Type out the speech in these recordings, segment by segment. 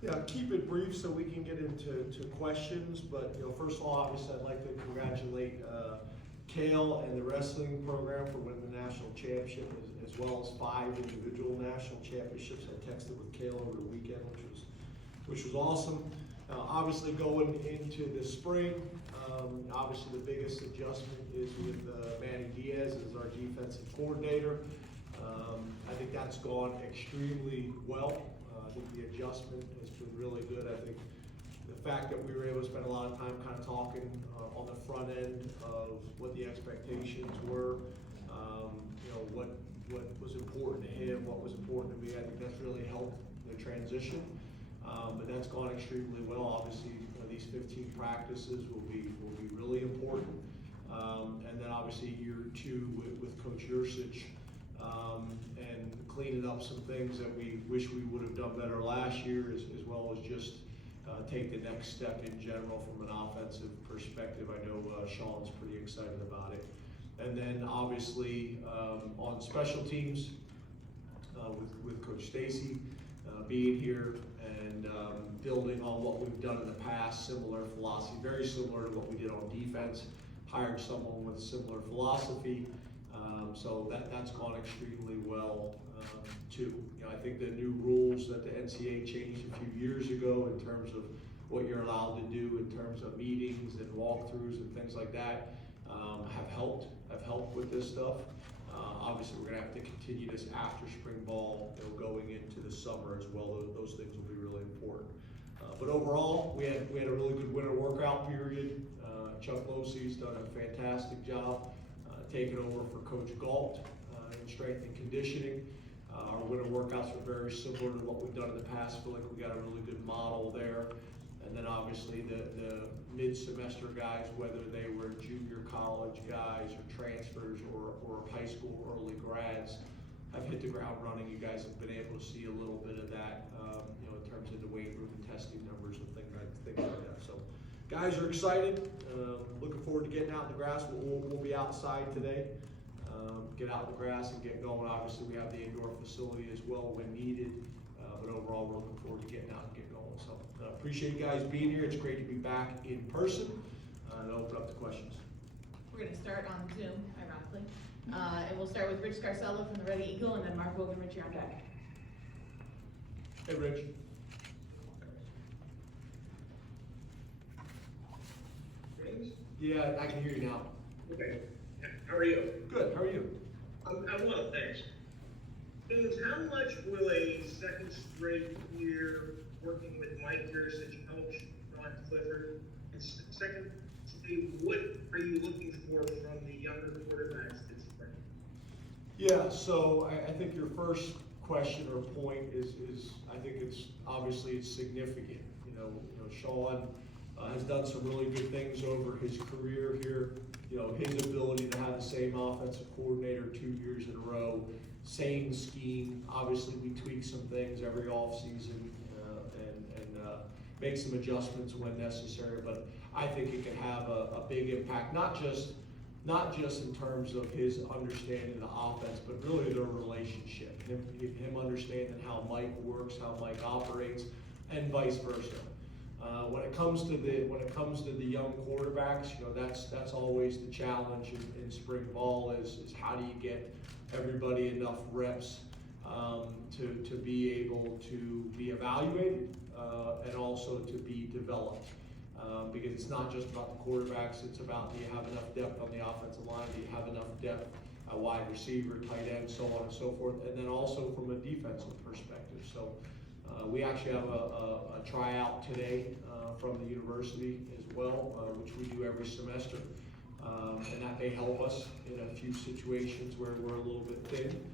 Yeah, keep it brief so we can get into questions. But first of all, obviously, I'd like to congratulate Kale and the wrestling program for winning the national championship, as well as 5 individual national championships. I texted with Kale over the weekend, which was awesome. Obviously, going into the spring, obviously the biggest adjustment is with Manny Diaz as our defensive coordinator. I think that's gone extremely well. I think the adjustment has been really good. I think the fact that we were able to spend a lot of time kind of talking on the front end of what the expectations were, what was important to him, what was important to me. I think that's really helped the transition. But that's gone extremely well. Obviously, these 15 practices will be really important. And then obviously year 2 with Coach Yursich, and cleaning up some things that we wish we would have done better last year, as well as just take the next step in general from an offensive perspective. I know Sean's pretty excited about it. And then obviously on special teams with Coach Stacy being here and building on what we've done in the past, similar philosophy, very similar to what we did on defense, hired someone with a similar philosophy. So that's gone extremely well too. I think the new rules that the NCAA changed a few years ago in terms of what you're allowed to do in terms of meetings and walkthroughs and things like that have helped with this stuff. Obviously, we're gonna have to continue this after spring ball, going into the summer as well. Those things will be really important. But overall, we had a really good winter workout period. Chuck Losey's done a fantastic job taking over for Coach Galt in strength and conditioning. Our winter workouts were very similar to what we've done in the past. I feel like we got a really good model there. And then obviously the mid-semester guys, whether they were junior college guys or transfers or high school early grads, have hit the ground running. You guys have been able to see a little bit of that, in terms of the weight room and testing numbers and things like that. So guys are excited. Looking forward to getting out in the grass. We'll be outside today. Get out in the grass and get going. Obviously, we have the indoor facility as well when needed. But overall, we're looking forward to getting out and getting going. So appreciate you guys being here. It's great to be back in person and open up the questions. We're going to start on Zoom, ironically. And we'll start with Rich Scarcello from the Ready Eagle, and then Mark Wogan, you're on deck. Hey, Rich. Yeah, I can hear you now. Okay. How are you? Good. How are you? I'm well, thanks. How much will a second straight year working with Mike Yursich help Ron Clifford? And second, what are you looking for from the younger quarterbacks this spring? Yeah, so I think your first question or point is I think it's significant. Sean has done some really good things over his career here. His ability to have the same offensive coordinator 2 years in a row, same scheme. Obviously, we tweak some things every offseason and make some adjustments when necessary. But I think it can have a big impact, not just in terms of his understanding of the offense, but really their relationship. Him understanding how Mike works, how Mike operates, and vice versa. When it comes to the young quarterbacks, that's always the challenge in spring ball is how do you get everybody enough reps to be able to be evaluated and also to be developed. Because it's not just about the quarterbacks, it's about do you have enough depth on the offensive line, do you have enough depth at wide receiver, tight end, so on and so forth, and then also from a defensive perspective. So we actually have a tryout today from the university as well, which we do every semester, and that may help us in a few situations where we're a little bit thin.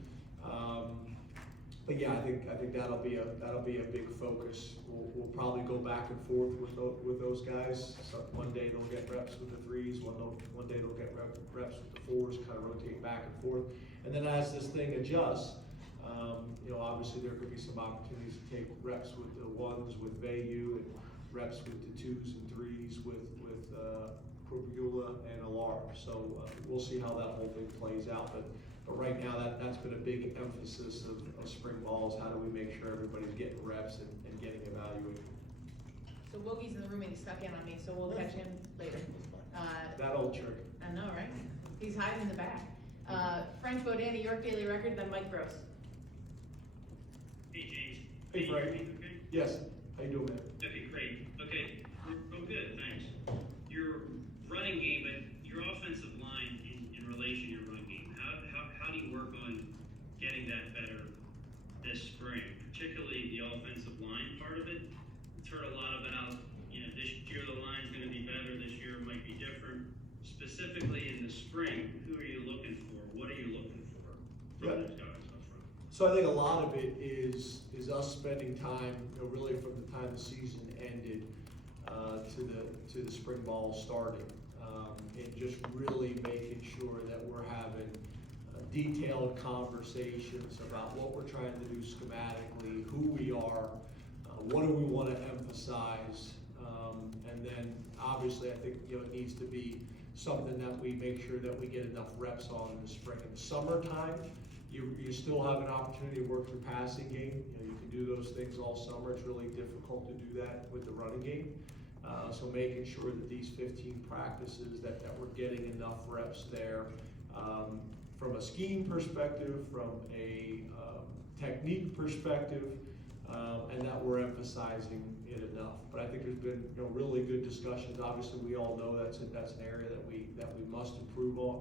But yeah, I think that'll be a big focus. We'll probably go back and forth with those guys. So one day they'll get reps with the threes, one day they'll get reps with the fours, kind of rotate back and forth. And then as this thing adjusts, obviously there could be some opportunities to take reps with the ones with Vayu and reps with the twos and threes with Probula and Alar. So we'll see how that whole thing plays out. But right now that's been a big emphasis of spring ball is how do we make sure everybody's getting reps and getting evaluated. Wogie's in the room and he stuck in on me, so we'll catch him later. That old trick. I know, right? He's hiding in the back. Frank Bodani, York Daily Record, then Mike Gross. Hey, James. Hey, Frank. Okay? Yes, how you doing, man? Okay, great. Okay, real good, thanks. Your running game, but your offensive line in relation to your run game, how do you work on getting that better this spring? Particularly the offensive line part of it. It's heard a lot about, this year the line's gonna be better, this year it might be different. Specifically in the spring, who are you looking for? What are you looking for from those guys up front? So I think a lot of it is us spending time, really from the time the season ended to the spring ball starting, and just really making sure that we're having detailed conversations about what we're trying to do schematically, who we are, what do we want to emphasize, and then obviously I think it needs to be something that we make sure that we get enough reps on in the spring. In the summertime, you still have an opportunity to work your passing game. You can do those things all summer. It's really difficult to do that with the running game. So making sure that these 15 practices that we're getting enough reps there, from a scheme perspective, from a technique perspective, and that we're emphasizing it enough. But I think there's been really good discussions. Obviously, we all know that's an area that we must improve on.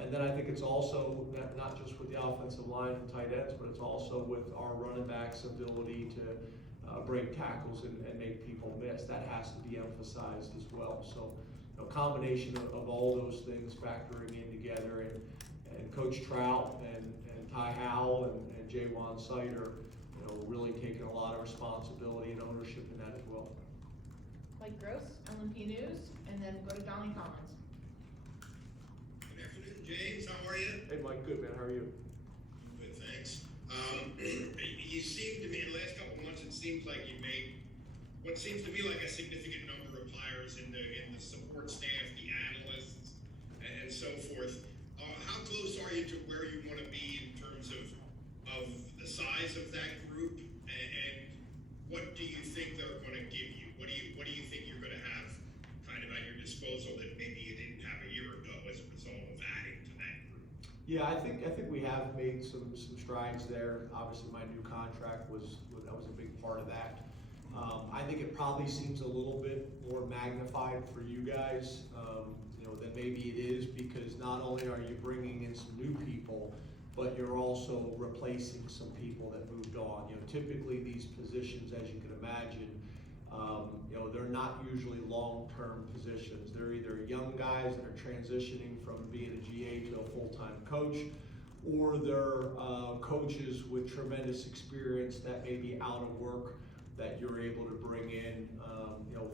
And then I think it's also not just with the offensive line and tight ends, but it's also with our running backs' ability to break tackles and make people miss. That has to be emphasized as well. So a combination of all those things factoring in together, and Coach Trout and Ty Howell and Jaywan Sider, really taking a lot of responsibility and ownership in that as well. Mike Gross, LNP News, and then go to Donnie Collins. Good afternoon, James. How are you? Hey, Mike. Good, man. How are you? Good, thanks. You seem to me, in the last couple of months, it seems like you made what seems to me like a significant number of hires in the support staff, the analysts, and so forth. How close are you to where you want to be in terms of the size of that group, and what do you think they're going to give you? What do you think you're going to have kind of at your disposal that maybe you didn't have a year ago as a result of adding to that group? Yeah, I think we have made some strides there. Obviously, my new contract was a big part of that. I think it probably seems a little bit more magnified for you guys, than maybe it is, because not only are you bringing in some new people, but you're also replacing some people that moved on. Typically these positions, as you can imagine, they're not usually long-term positions. They're either young guys that are transitioning from being a GA to a full-time coach, or they're coaches with tremendous experience that may be out of work that you're able to bring in,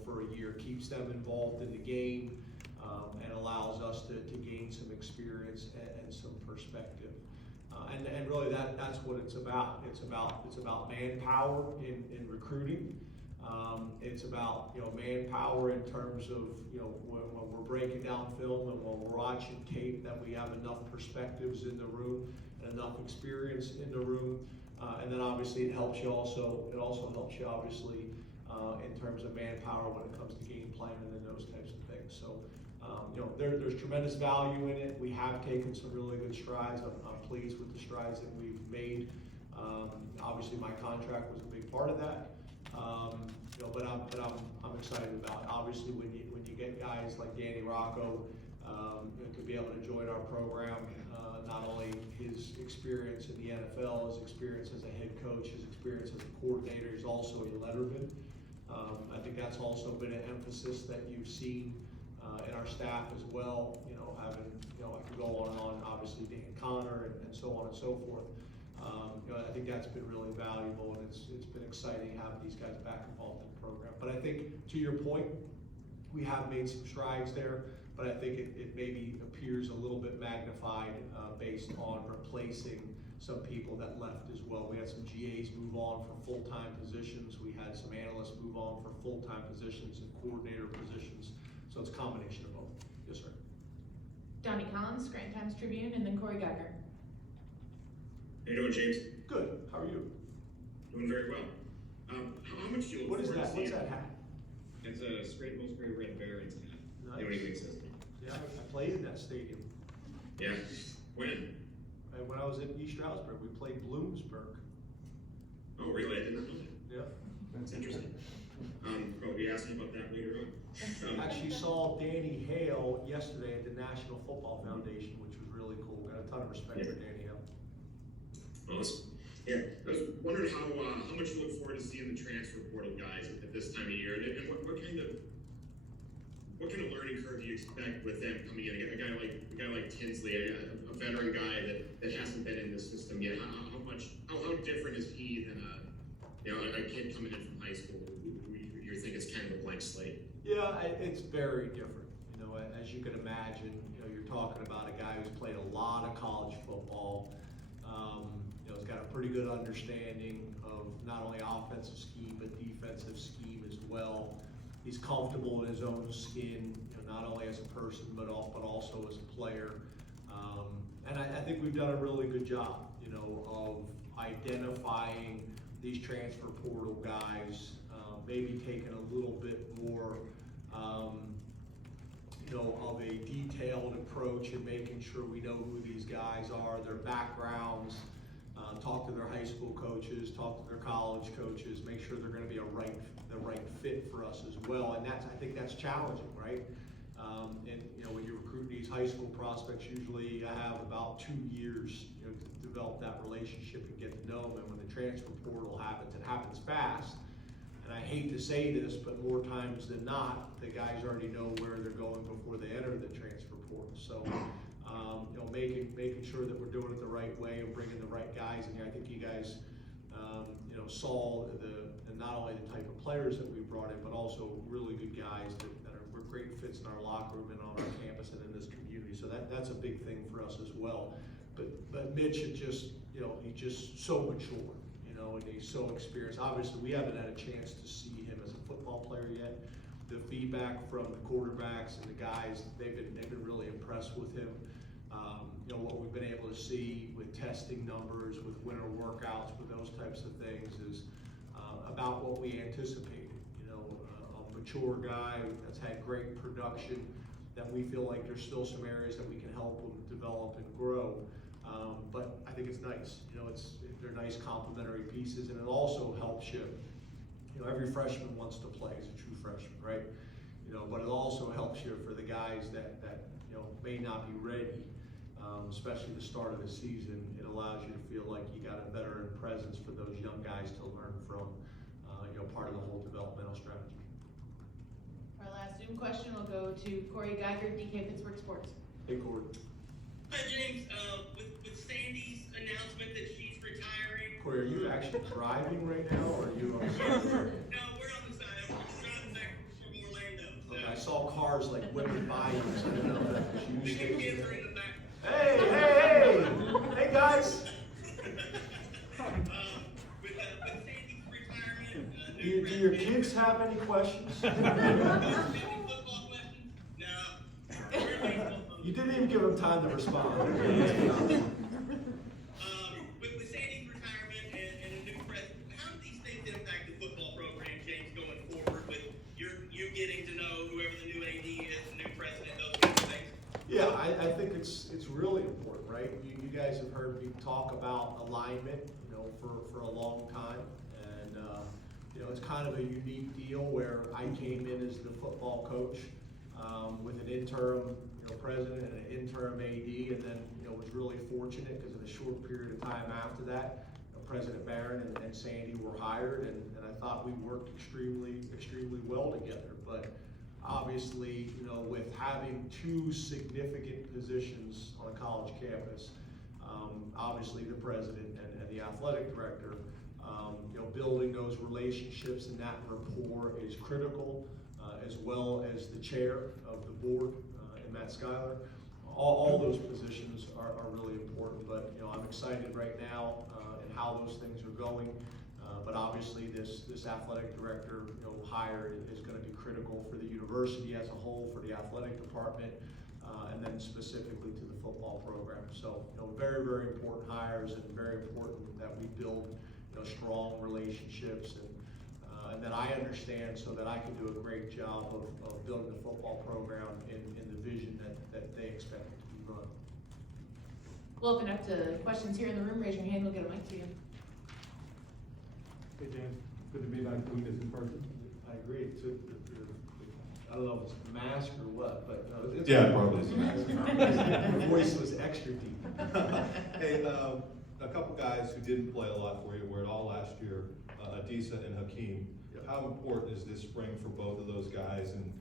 for a year, keeps them involved in the game, and allows us to gain some experience and some perspective. And really that's what it's about. It's about manpower in recruiting. It's about manpower in terms of when we're breaking down film and when we're watching tape, that we have enough perspectives in the room and enough experience in the room. And then obviously it also helps you obviously in terms of manpower when it comes to game planning and those types of things. So there's tremendous value in it. We have taken some really good strides. I'm pleased with the strides that we've made. Obviously my contract was a big part of that. But I'm excited about it. Obviously when you get guys like Danny Rocco to be able to join our program, not only his experience in the NFL, his experience as a head coach, his experience as a coordinator, he's also a letterman. I think that's also been an emphasis that you've seen in our staff as well. Having I could go on and on. Obviously Dan Connor and so on and so forth. I think that's been really valuable, and it's been exciting having these guys back involved in the program. But I think to your point, we have made some strides there, but I think it maybe appears a little bit magnified based on replacing some people that left as well. We had some GAs move on for full-time positions. We had some analysts move on for full-time positions and coordinator positions. So it's a combination of both. Yes, sir. Donnie Collins, Scranton Times Tribune, and then Corey Geiger. How you doing, James? Good. How are you? Doing very well. How much do you look What is forward that? to What's seeing? that hat? That's a most great red Barons hat. Nice. The only thing says. Yeah, I played in that stadium. Yeah. When? When I was in East Stroudsburg, we played Bloomsburg. Oh, really? I did not know that. Yeah. That's interesting. We'll be asking about that later on. Actually saw Danny Hale yesterday at the National Football Foundation, which was really cool. Got a ton of respect for Danny Hale. Awesome. Yeah, I was wondering how much you look forward to seeing the transfer portal guys at this time of year, and what kind of learning curve do you expect with them coming in? A guy like Tinsley, a veteran guy that hasn't been in the system yet. How different is he than a kid coming in from high school who you think is kind of a blank slate? Yeah, it's very different. You know, as you can imagine, you know, you're talking about a guy who's played a lot of college football. You know, he's got a pretty good understanding of not only offensive scheme, but defensive scheme as well. He's comfortable in his own skin, you know, not only as a person, but also as a player. And I think we've done a really good job, you know, of identifying these transfer portal guys, maybe taking a little bit more, you know, of a detailed approach and making sure we know who these guys are, their backgrounds, talk to their high school coaches, talk to their college coaches, make sure they're going to be the right fit for us as well. And I think that's challenging, right? And you know, when you recruit these high school prospects, usually you have about 2 years, you know, to develop that relationship and get to know them. And when the transfer portal happens, it happens fast. And I hate to say this, but more times than not, the guys already know where they're going before they enter the transfer portal. So, you know, making sure that we're doing it the right way and bringing the right guys in here. I think you guys, you know, saw not only the type of players that we brought in, but also really good guys that were great fits in our locker room and on our campus and in this community. So that's a big thing for us as well. But Mitch had just, you know, he's just so mature, you know, and he's so experienced. Obviously, we haven't had a chance to see him as a football player yet. The feedback from the quarterbacks and the guys, they've been really impressed with him. You know, what we've been able to see with testing numbers, with winter workouts, with those types of things is about what we anticipated. You know, a mature guy that's had great production, that we feel like there's still some areas that we can help him develop and grow. But I think it's nice. You know, they're nice complementary pieces, and it also helps you. You know, every freshman wants to play as a true freshman, right? You know, but it also helps you for the guys that you know may not be ready, especially the start of the season. It allows you to feel like you got a veteran presence for those young guys to learn from. You know, part of the whole developmental strategy. Our last Zoom question will go to Corey Geiger, DK Pittsburgh Sports. Hey, Corey. Hi, James. With Sandy's announcement that she's retiring. Corey, are you actually driving right now, or are you? No, we're on the side. I'm driving back from Orlando. So. Okay, I saw cars like whipping by you, so I didn't know that you The stayed kids there. are in the back. Hey guys! With Sandy's retirement, Do your kids have any questions? football questions? No. You didn't even give them time to respond. With Sandy's retirement and a new president, how do these things impact the football program, James, going forward with you getting to know whoever the new AD is, the new president, those kinds of things? Yeah, I think it's really important, right? You guys have heard me talk about alignment, you know, for a long time. And, you know, it's kind of a unique deal where I came in as the football coach with an interim, you know, president and an interim AD, and then, you know, was really fortunate because in a short period of time after that, President Barron and Sandy were hired, and I thought we worked extremely well together. But obviously, you know, with having two significant positions on a college campus, obviously the president and the athletic director, you know, building those relationships and that rapport is critical, as well as the chair of the board, and Matt Schuyler. All those positions are really important, but you know, I'm excited right now in how those things are going. But obviously, this athletic director, you know, hire is going to be critical for the university as a whole, for the athletic department, and then specifically to the football program. So, you know, very important hires, and very important that we build, you know, strong relationships and and that I understand so that I can do a great job of building the football program in the vision that they expect it to be run. We'll open up to questions here in the room. Raise your hand, we'll get a mic to you. Hey, James, good to be back doing this in person. I agree. I don't know if it's the mask or what, but it's. Yeah, probably. Your voice was extra deep. Hey, a couple guys who didn't play a lot for you were at all last year, Adisa and Hakeem. How important is this spring for both of those guys, and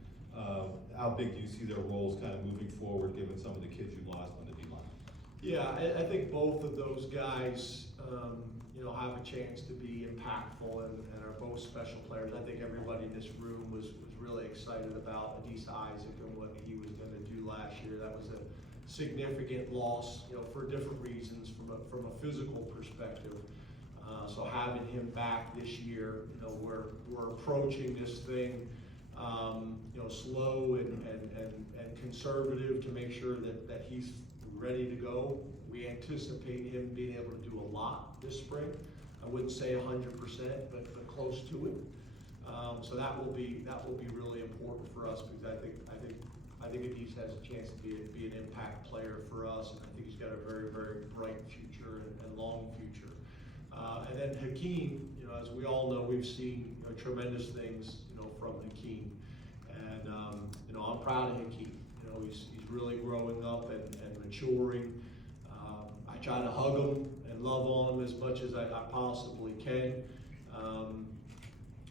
how big do you see their roles kind of moving forward, given some of the kids you lost on the D-line? Yeah, I think both of those guys, have a chance to be impactful and are both special players. I think everybody in this room was really excited about Adisa Isaac and what he was going to do last year. That was a significant loss, for different reasons from a physical perspective. So having him back this year, we're approaching this thing, slow and conservative to make sure that he's ready to go. We anticipate him being able to do a lot this spring. I wouldn't say 100%, but close to it. So that will be really important for us, because I think Adisa has a chance to be an impact player for us, and I think he's got a very, very bright future and long future. And then Hakeem, as we all know, we've seen tremendous things, from Hakeem, and I'm proud of Hakeem. He's really growing up and maturing. I try to hug him and love on him as much as I possibly can.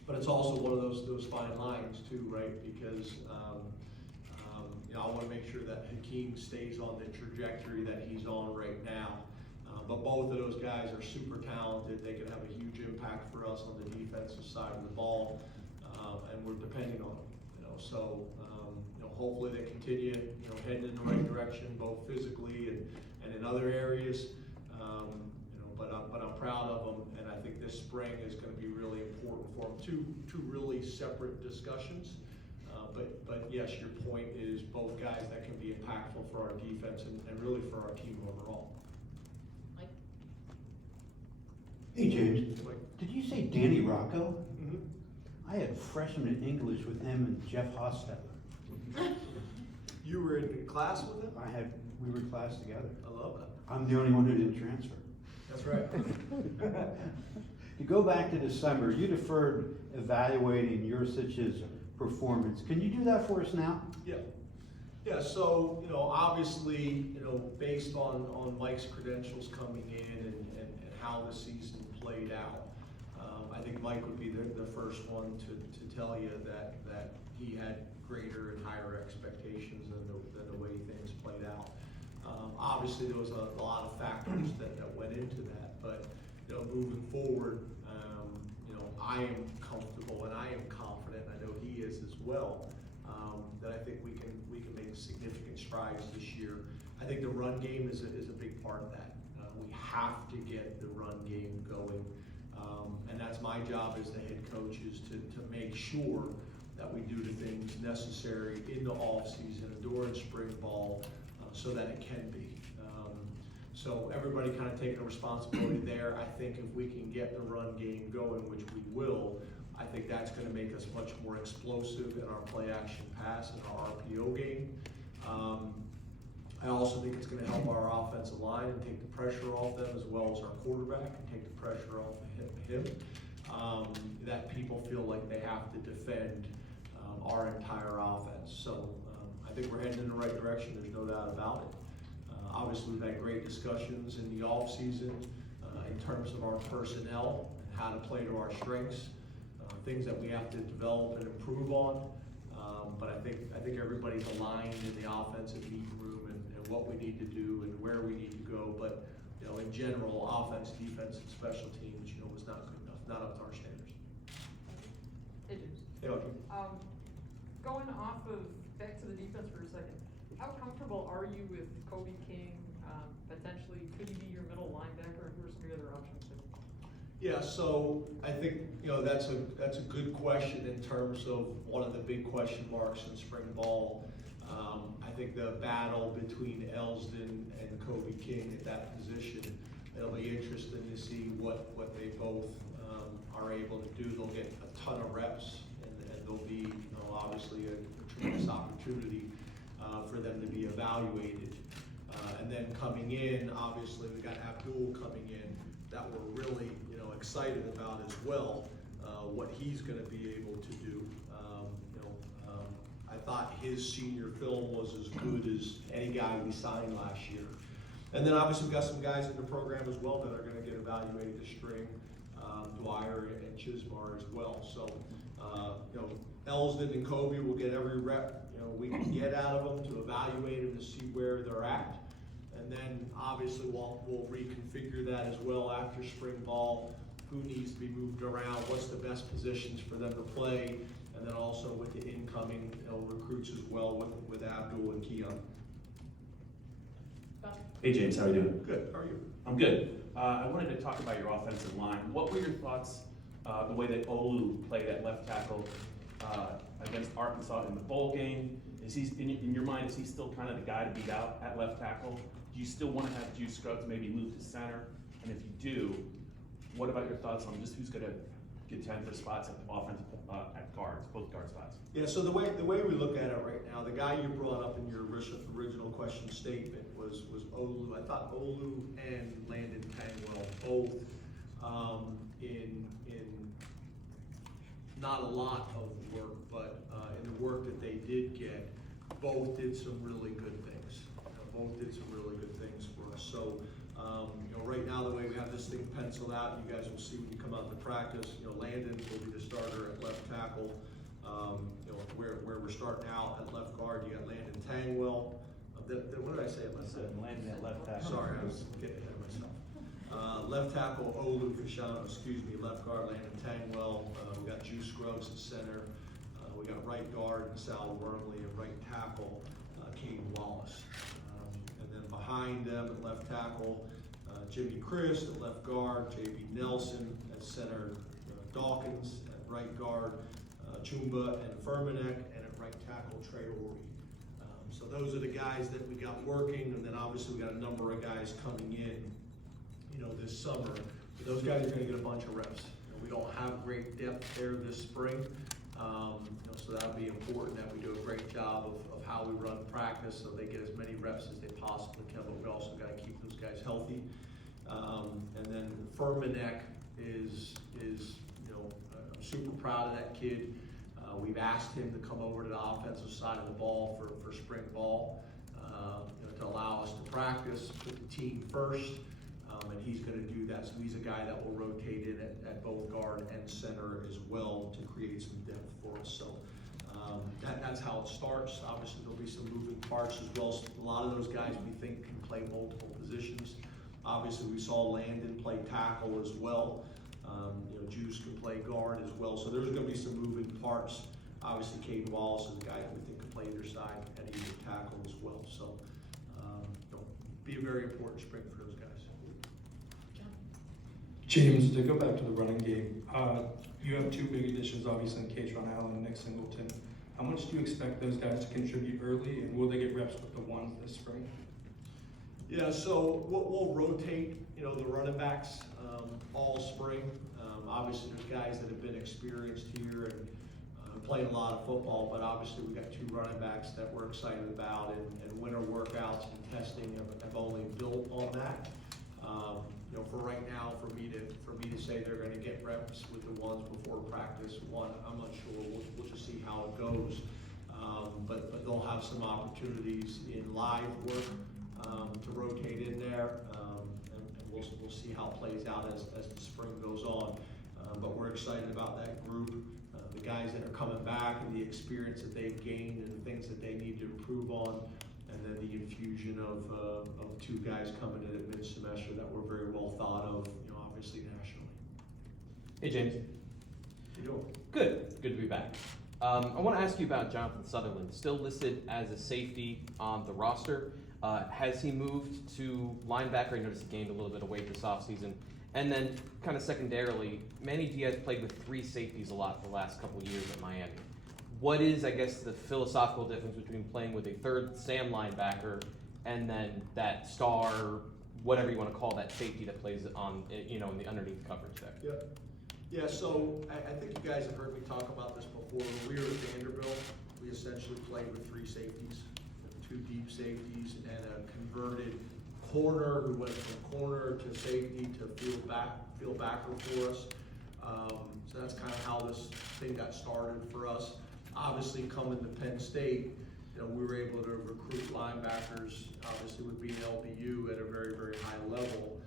But it's also one of those fine lines too, right? Because I want to make sure that Hakeem stays on the trajectory that he's on right now. But both of those guys are super talented. They can have a huge impact for us on the defensive side of the ball, and we're depending on them. So hopefully they continue, heading in the right direction, both physically and in other areas. But I'm proud of them, and I think this spring is going to be really important for them. Two really separate discussions. But yes, your point is both guys that can be impactful for our defense and really for our team overall. Mike? Hey, James, Mike? did you say Danny Rocco? Mm-hmm. I had freshman English with him and Jeff Hostetler. You were in class with him? We were in class together. I love that. I'm the only one who didn't transfer. That's right. To go back to December, you deferred evaluating Yursic's performance. Can you do that for us now? Yeah. Yeah, so, obviously, based on Mike's credentials coming in and how the season played out, I think Mike would be the first one to tell you that he had greater and higher expectations than the way things played out. Obviously, there was a lot of factors that went into that, but moving forward, I am comfortable and I am confident, and I know he is as well, that I think we can make significant strides this year. I think the run game is a big part of that. We have to get the run game going, and that's my job as the head coach, is to make sure that we do the things necessary in the off season and during spring ball, so that it can be. So everybody kind of taking a responsibility there. I think if we can get the run game going, which we will, I think that's going to make us much more explosive in our play action pass and our RPO game. I also think it's going to help our offensive line and take the pressure off them, as well as our quarterback, and take the pressure off him. That people feel like they have to defend our entire offense. So I think we're heading in the right direction. There's no doubt about it. Obviously, we've had great discussions in the off season in terms of our personnel and how to play to our strengths, things that we have to develop and improve on. But I think everybody's aligned in the offensive meeting room and what we need to do and where we need to go. But in general, offense, defense, and special teams, was not good enough, not up to our standards. Hey, James. Hey, okay. Going off of, back to the defense for a second, how comfortable are you with Kobe King? Potentially, could he be your middle linebacker? Who are some of your other options? Yeah, so I think, that's a good question in terms of one of the big question marks in spring ball. I think the battle between Elsdon and Kobe King at that position, it'll be interesting to see what they both are able to do. They'll get a ton of reps, and they'll be, obviously a tremendous opportunity for them to be evaluated. And then coming in, obviously, we got Abdul coming in that we're really, excited about as well, what he's gonna be able to do. I thought his senior film was as good as any guy we signed last year. And then obviously we've got some guys in the program as well that are gonna get evaluated this spring, Dwyer and Chismar as well. So, Elsden and Kobe will get every rep, we can get out of them to evaluate them to see where they're at. And then obviously we'll reconfigure that as well after spring ball. Who needs to be moved around, what's the best positions for them to play, and then also with the incoming recruits as well with Abdul and Keon. Hey James, how are you doing? Good, how are you? I'm good. I wanted to talk about your offensive line. What were your thoughts, the way that Olu played at left tackle against Arkansas in the bowl game? Is he, in your mind, is he still kind of the guy to beat out at left tackle? Do you still want to have Juice Scruggs maybe move to center? And if you do, what about your thoughts on just who's going to contend for spots at the offensive at guards, both guard spots? Yeah, so the way we look at it right now, the guy you brought up in your original question statement was Olu. I thought Olu and Landon Tangwell both in not a lot of work, but in the work that they did get, both did some really good things. Both did some really good things for us. So, right now, the way we have this thing penciled out, you guys will see when you come out to practice, Landon will be the starter at left tackle. Where we're starting out at left guard, you got Landon Tangwell. What did I say about that? Landon at left tackle. Sorry, I was getting ahead of myself. Left tackle, Olu Fashano, left guard, Landon Tangwell. We got Juice Scruggs at center. We got right guard, Sal Wormley, and right tackle, Caden Wallace. And then behind them at left tackle, Jimmy Chris at left guard, J.B. Nelson at center, Dawkins at right guard, Chumba and Furmanek, and at right tackle, Trey Ori. So those are the guys that we got working, and then obviously we got a number of guys coming in, this summer. But those guys are gonna get a bunch of reps. We don't have great depth there this spring, so that'll be important that we do a great job of how we run practice so they get as many reps as they possibly can, but we also gotta keep those guys healthy. And then Furmanek is I'm super proud of that kid. We've asked him to come over to the offensive side of the ball for spring ball, to allow us to practice, put the team first, and he's going to do that. So he's a guy that will rotate in at both guard and center as well to create some depth for us. So that's how it starts. Obviously, there'll be some moving parts as well. So a lot of those guys we think can play multiple positions. Obviously, we saw Landon play tackle as well. Juice can play guard as well. So there's going to be some moving parts. Obviously, Caden Wallace is a guy that we think can play either side and either tackle as well. So be a very important spring for those guys. James, to go back to the running game, you have two big additions, obviously, in Katron Allen and Nick Singleton. How much do you expect those guys to contribute early, and will they get reps with the ones this spring? Yeah, so we'll rotate, the running backs all spring. Obviously, there's guys that have been experienced here and played a lot of football, but obviously we got two running backs that we're excited about, and winter workouts and testing have only built on that. For right now, for me to say they're going to get reps with the ones before practice one, I'm not sure. We'll just see how it goes. But they'll have some opportunities in live work to rotate in there, and we'll see how it plays out as the spring goes on. But we're excited about that group, the guys that are coming back and the experience that they've gained and the things that they need to improve on, and then the infusion of two guys coming in at mid-semester that were very well thought of, obviously nationally. Hey James. How you doing? Good to be back. I want to ask you about Jonathan Sutherland, still listed as a safety on the roster. Has he moved to linebacker? I noticed he gained a little bit of weight this offseason. And then, kind of secondarily, Manny Diaz played with three safeties a lot the last couple of years at Miami. What is, I guess, the philosophical difference between playing with a third Sam linebacker and then that star, whatever you want to call that safety that plays on, in the underneath coverage there? Yep. Yeah, so I think you guys have heard me talk about this before. When we were at Vanderbilt, we essentially played with 3 safeties, 2 deep safeties, and a converted corner who went from corner to safety to field backer for us. So that's kind of how this thing got started for us. Obviously, coming to Penn State, you know, we were able to recruit linebackers, obviously with being LBU at a very, very high level.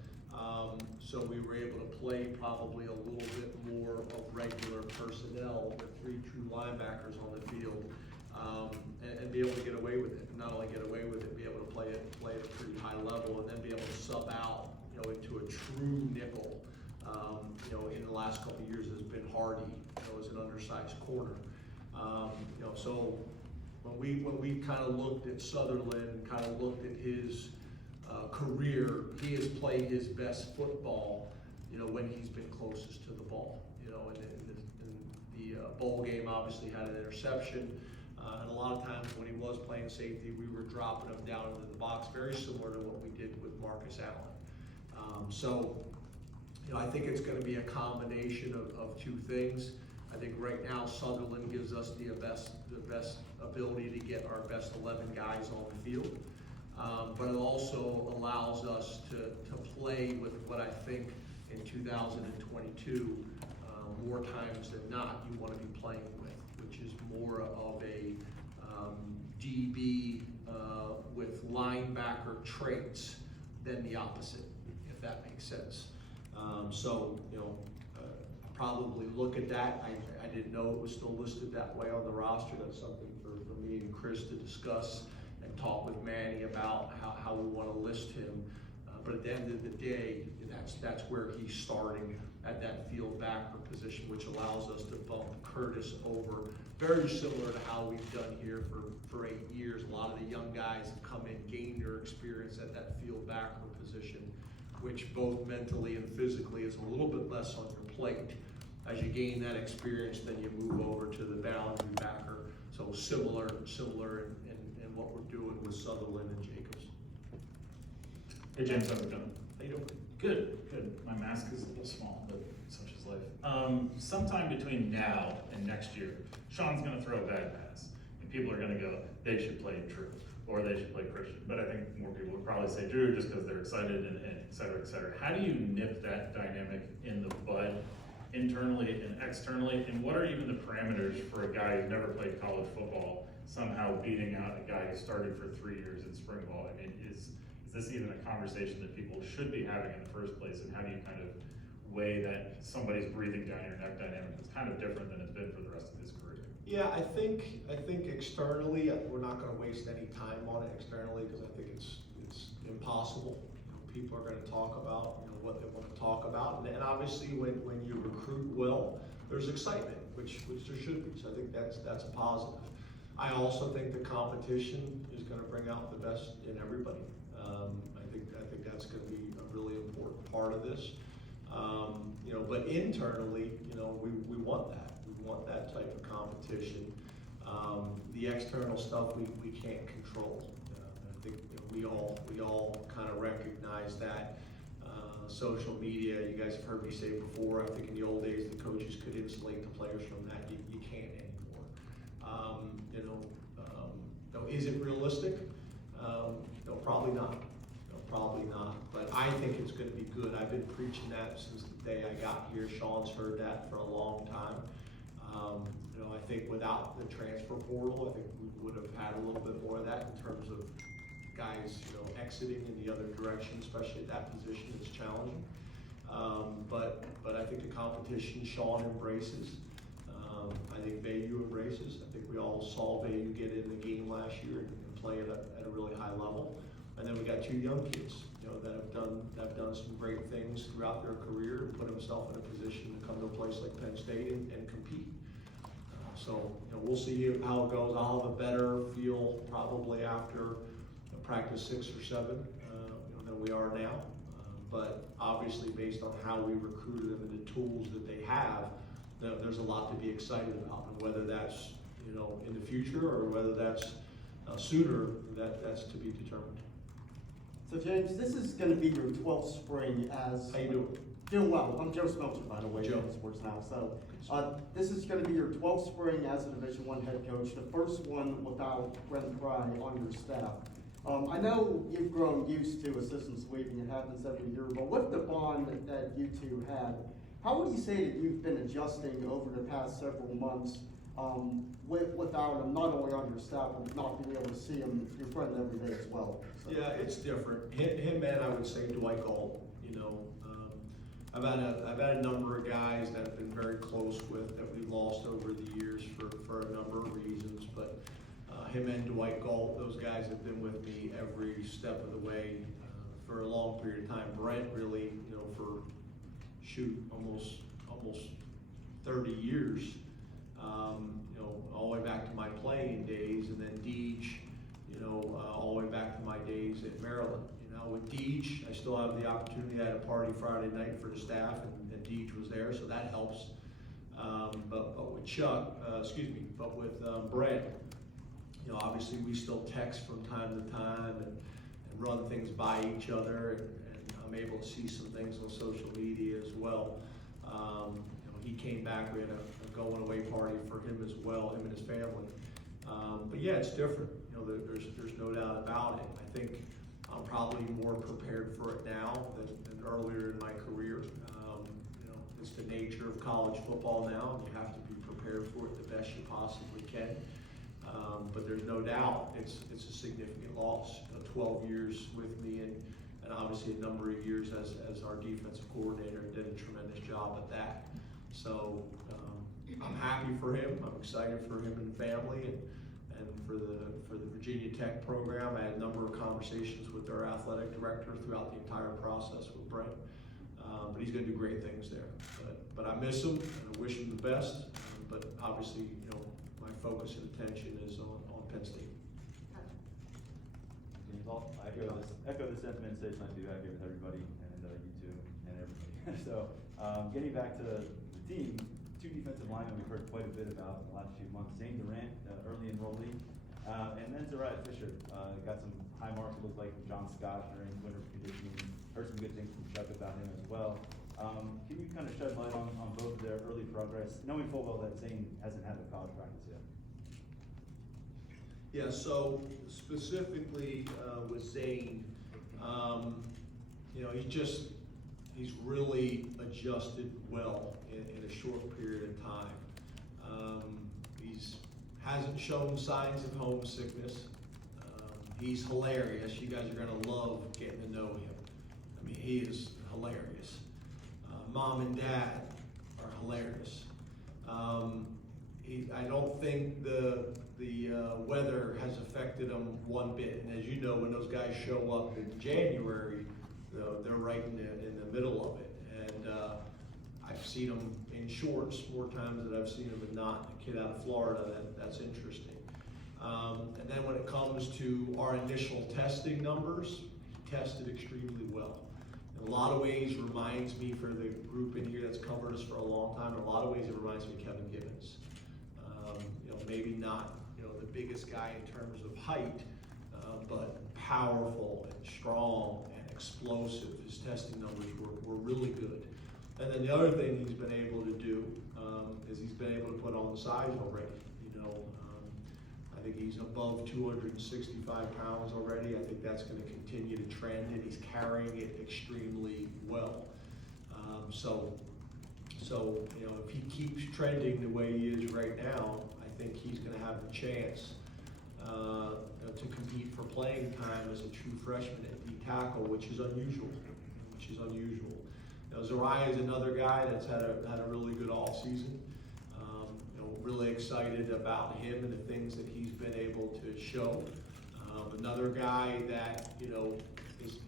So we were able to play probably a little bit more of regular personnel with 3 true linebackers on the field, and be able to get away with it. And not only get away with it, be able to play at a pretty high level, and then be able to sub out, you know, into a true nickel. You know, in the last couple of years has been Hardy, you know, as an undersized corner. You know, so when we kind of looked at Sutherland, kind of looked at his career, he has played his best football, you know, when he's been closest to the ball. You know, in the bowl game, obviously had an interception, and a lot of times when he was playing safety, we were dropping him down into the box, very similar to what we did with Marcus Allen. So, you know, I think it's going to be a combination of 2 things. I think right now Sutherland gives us the best ability to get our best 11 guys on the field. But it also allows us to play with what I think in 2022, more times than not, you want to be playing with, which is more of a DB with linebacker traits than the opposite, if that makes sense. So, you know, probably look at that. I didn't know it was still listed that way on the roster. That's something for me and Chris to discuss and talk with Manny about how we want to list him. But at the end of the day, that's where he's starting at that field backer position, which allows us to bump Curtis over, very similar to how we've done here for 8 years. A lot of the young guys have come in, gained their experience at that field backer position, which both mentally and physically is a little bit less on your plate. As you gain that experience, then you move over to the boundary backer. So similar in what we're doing with Sutherland and Jacobs. Hey James, how's it going? How you doing? Good. My mask is a little small, but such is life. Sometime between now and next year, Sean's gonna throw a bad pass, and people are gonna go, they should play Drew, or they should play Christian. But I think more people would probably say Drew just because they're excited and et cetera, et cetera. How do you nip that dynamic in the bud, internally and externally? And what are even the parameters for a guy who's never played college football somehow beating out a guy who started for 3 years in spring ball? I mean, is this even a conversation that people should be having in the first place? And how do you kind of weigh that somebody's breathing down your neck dynamic that's kind of different than it's been for the rest of his career? Yeah, I think externally, we're not going to waste any time on it externally, because I think it's impossible. You know, people are going to talk about, you know, what they want to talk about, and obviously when you recruit well, there's excitement, which there should be. So I think that's a positive. I also think the competition is going to bring out the best in everybody. I think that's going to be a really important part of this. You know, but internally, you know, we want that. We want that type of competition. The external stuff we can't control. I think, you know, we all kind of recognize that. Social media, you guys have heard me say before, I think in the old days the coaches could insulate the players from that. You can't anymore. You know, is it realistic? No, probably not. Probably not, but I think it's going to be good. I've been preaching that since the day I got here. Sean's heard that for a long time. You know, I think without the transfer portal, I think we would have had a little bit more of that in terms of guys, you know, exiting in the other direction, especially at that position. It's challenging. But I think the competition Sean embraces. I think Bayou embraces. I think we all saw Bayou get in the game last year and play at a really high level. And then we got 2 young kids, you know, that have done some great things throughout their career and put themselves in a position to come to a place like Penn State and compete. So, you know, we'll see how it goes. I'll have a better feel probably after practice 6 or 7, you know, than we are now. But obviously, based on how we recruited them and the tools that they have, there's a lot to be excited about. And whether that's, you know, in the future or whether that's sooner, that's to be determined. So James, this is gonna be your 12th spring as. How you doing? Doing well. I'm Joe Smeltzer, by the way, Joe. from Sports Now. So, this is gonna be your 12th spring as a Division I head coach, the first one without Brent Fry on your staff. I know you've grown used to assistants leaving, it happens every year, but with the bond that you two had, how would you say that you've been adjusting over the past several months, without him, not only on your staff, but not being able to see him, your friend, every day as well? So. Yeah, it's different. Him and I would say Dwight Galt, you know. I've had a number of guys that I've been very close with that we've lost over the years for a number of reasons, but him and Dwight Galt, those guys have been with me every step of the way for a long period of time. Brent really, you know, for almost 30 years, you know, all the way back to my playing days, and then Deej, you know, all the way back to my days at Maryland. You know, with Deej, I still have the opportunity. I had a party Friday night for the staff, and Deej was there, so that helps. But with Chuck, but with Brent, you know, obviously we still text from time to time and run things by each other, and I'm able to see some things on social media as well. You know, he came back, we had a going away party for him as well, him and his family. But yeah, it's different. You know, there's no doubt about it. I think I'm probably more prepared for it now than earlier in my career. You know, it's the nature of college football now, and you have to be prepared for it the best you possibly can. But there's no doubt it's a significant loss. You know, 12 years with me, and obviously a number of years as our defensive coordinator, and did a tremendous job at that. So I'm happy for him. I'm excited for him and family, and for the Virginia Tech program. I had a number of conversations with their athletic director throughout the entire process with Brent. But he's going to do great things there. But I miss him, and I wish him the best. But obviously, you know, my focus and attention is on Penn State. I'll echo the sentiments that I do have here with everybody, and you two, and everybody. So, getting back to the team, two defensive linemen we've heard quite a bit about in the last few months. Zane Durant, early enrollee, and then Zariah Fisher, got some high marks, it looked like, from John Scott during winter conditioning. Heard some good things from Chuck about him as well. Can you kind of shed light on both of their early progress, knowing full well that Zane hasn't had a college practice yet? Yeah, so specifically with Zane, you know, he's really adjusted well in a short period of time. He's hasn't shown signs of homesickness. He's hilarious. You guys are gonna love getting to know him. I mean, he is hilarious. Mom and Dad are hilarious. I don't think the weather has affected him one bit. And as you know, when those guys show up in January, they're right in the middle of it. And I've seen him in shorts more times than I've seen him in not. A kid out of Florida, that's interesting. And then when it comes to our initial testing numbers, he tested extremely well. In a lot of ways reminds me, for the group in here that's covered us for a long time, in a lot of ways it reminds me of Kevin Gibbons. You know, maybe not, you know, the biggest guy in terms of height, but powerful and strong and explosive. His testing numbers were really good. And then the other thing he's been able to do is he's been able to put on the size already. You know, I think he's above 265 pounds already. I think that's going to continue to trend, and he's carrying it extremely well. So you know, if he keeps trending the way he is right now, I think he's going to have a chance to compete for playing time as a true freshman at D tackle, which is unusual. Now, Zariah is another guy that's had a really good offseason. You know, really excited about him and the things that he's been able to show. Another guy that, you know,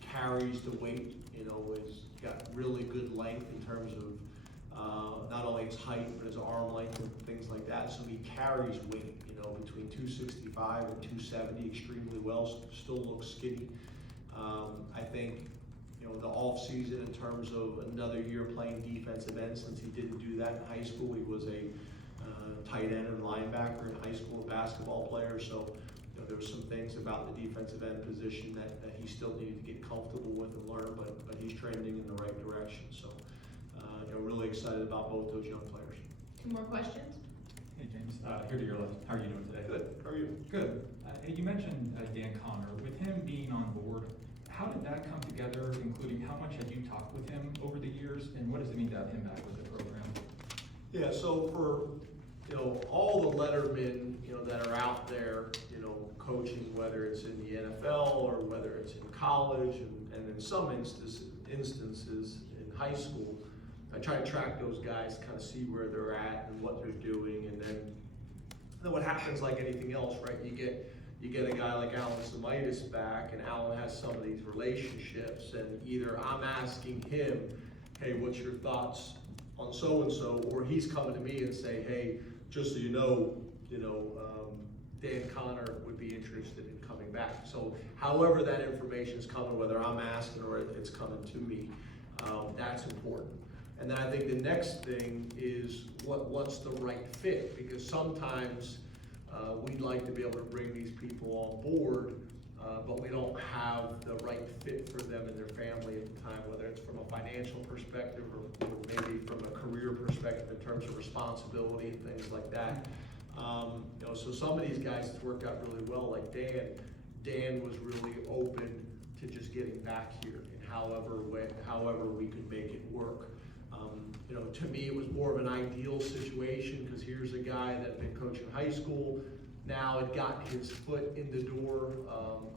carries the weight. You know, has got really good length in terms of not only his height, but his arm length and things like that. So he carries weight, you know, between 265 and 270 extremely well, still looks skinny. I think, you know, the off season in terms of another year playing defensive end, since he didn't do that in high school. He was a tight end and linebacker in high school, basketball player. So, you there were some things about the defensive end position that he still needed to get comfortable with and learn, but he's trending in the right direction. So, really excited about both those young players. 2 more questions? Hey James, here to your left. How are you doing today? Good. How are you? Good. You mentioned Dan Connor. With him being on board, how did that come together, including how much had you talked with him over the years, and what does it mean to have him back with the program? Yeah, so for, all the lettermen, that are out there, coaching, whether it's in the NFL or whether it's in college and in some instances in high school, I try to track those guys, kind of see where they're at and what they're doing, and then what happens, like anything else, right? You get a guy like Alan Semitis back, and Alan has some of these relationships, and either I'm asking him, hey, what's your thoughts on so-and-so, or he's coming to me and say, hey, just so you know, Dan Connor would be interested in coming back. So however that information is coming, whether I'm asking or it's coming to me, that's important. And then I think the next thing is what's the right fit, because sometimes we'd like to be able to bring these people on board, but we don't have the right fit for them and their family at the time, whether it's from a financial perspective or maybe from a career perspective in terms of responsibility and things like that. So some of these guys it's worked out really well, like Dan. Dan was really open to just getting back here in however we could make it work. To me, it was more of an ideal situation, because here's a guy that had been coaching high school, now had gotten his foot in the door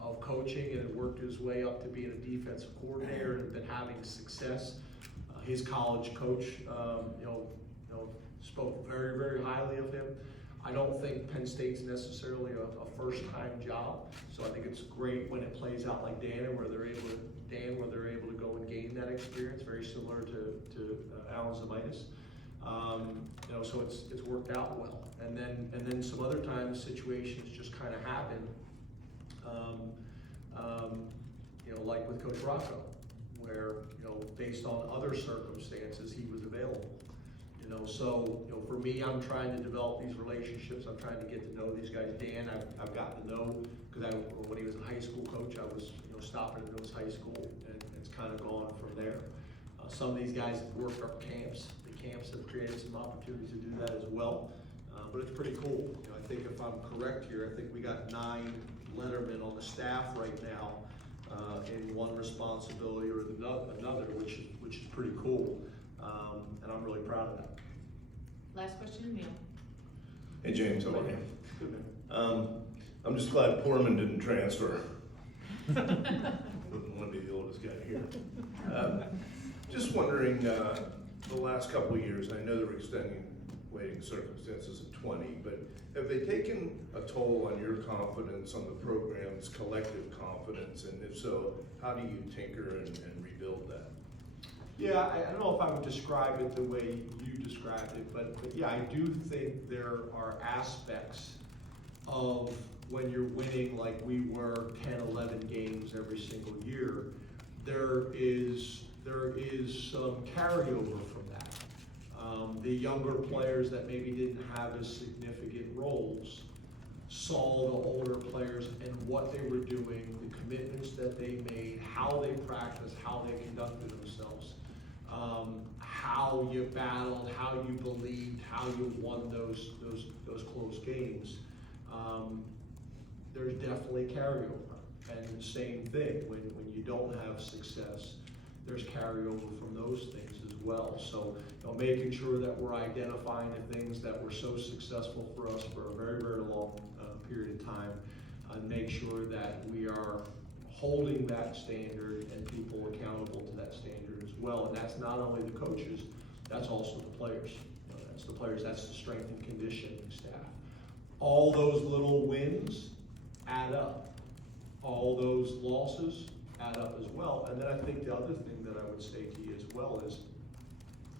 of coaching and had worked his way up to being a defensive coordinator and had been having success. His college coach, spoke very, very highly of him. I don't think Penn State's necessarily a first-time job, so I think it's great when it plays out like Dan, where they're able to go and gain that experience, very similar to Alan Semitis. So it's worked out well. And then some other times situations just kind of happen, like with Coach Rocco, where based on other circumstances he was available. So for me, I'm trying to develop these relationships. I'm trying to get to know these guys. Dan, I've gotten to know, because when he was a high school coach, I was stopping to know his high school, and it's kind of gone from there. Some of these guys have worked our camps. The camps have created some opportunities to do that as well. But it's pretty cool. I think if I'm correct here, I think we got 9 lettermen on the staff right now in one responsibility or another, which is pretty cool. And I'm really proud of that. Last question, Neil. Hey James, how are you? Good, man. I'm just glad Poorman didn't transfer. Wouldn't want to be the oldest guy here. Just wondering, the last couple of years, I know they're extending waiting circumstances of 20, but have they taken a toll on your confidence, on the program's collective confidence, and if so, how do you tinker and rebuild that? Yeah, I don't know if I would describe it the way you described it, but yeah, I do think there are aspects of when you're winning like we were 10, 11 games every single year, there is some carryover from that. The younger players that maybe didn't have as significant roles saw the older players and what they were doing, the commitments that they made, how they practiced, how they conducted themselves, how you battled, how you believed, how you won those close games. There's definitely carryover. And same thing, when you don't have success, there's carryover from those things as well. So making sure that we're identifying the things that were so successful for us for a very, very long period of time, and make sure that we are holding that standard and people accountable to that standard as well. And that's not only the coaches, that's also the players. That's the players, that's the strength and conditioning staff. All those little wins add up. All those losses add up as well. And then I think the other thing that I would say to you as well is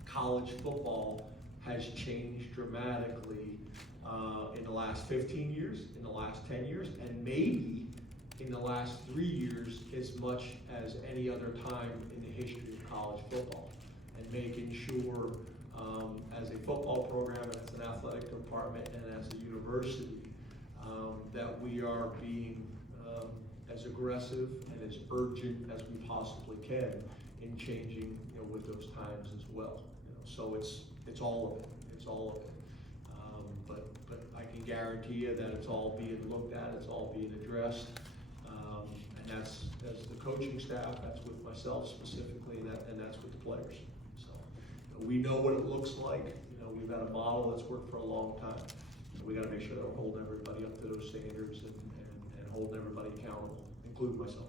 college football has changed dramatically in the last 15 years, in the last 10 years, and maybe in the last 3 years as much as any other time in the history of college football. And making sure as a football program and as an athletic department and as a university that we we are being as aggressive and as urgent as we possibly can in changing, with those times as well. So it's all of it. It's all of it. But I can guarantee you that it's all being looked at. It's all being addressed. And that's as the coaching staff. That's with myself specifically, and that's with the players. So we know what it looks like. We've got a model that's worked for a long time. We got to make sure that we're holding everybody up to those standards and holding everybody accountable, including myself.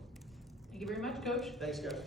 Thank you very much, Coach. Thanks, guys.